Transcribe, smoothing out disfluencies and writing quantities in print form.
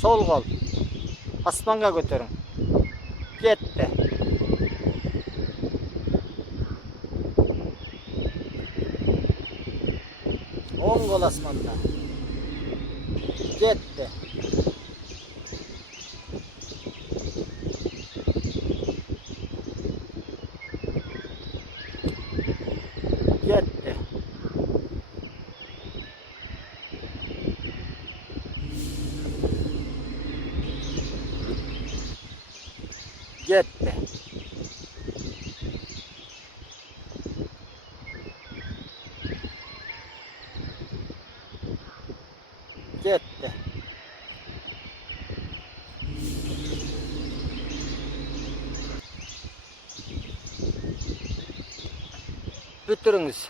Sol kol. Asmanga götürün. Gitti. On kol asmanda. Gitti. Gitti. Gitti. Gitti. Bütürünüz.